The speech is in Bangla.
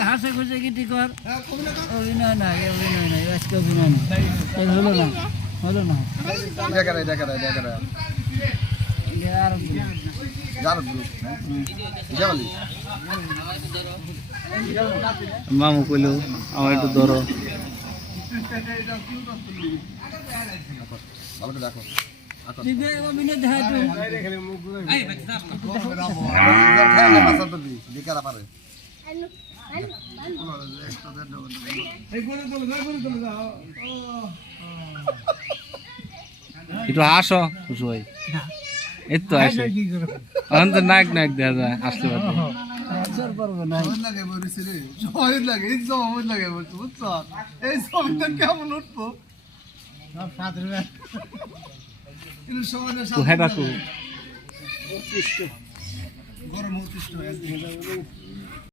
হাসে খুশে গীতি কর অভিনয় নাই আজকে অভিনয় নাই হলো না মামু কইলো আমার একটু ধরো ভালো করে দেখো অভিনয় দেখা একটু হাসো খুশি ভাই এই তো আসে এখন তো নায়ক নায়ক দেখা যায় আসতে পারবে কেমন উঠবো হেডা তো গরম উৎকৃষ্ট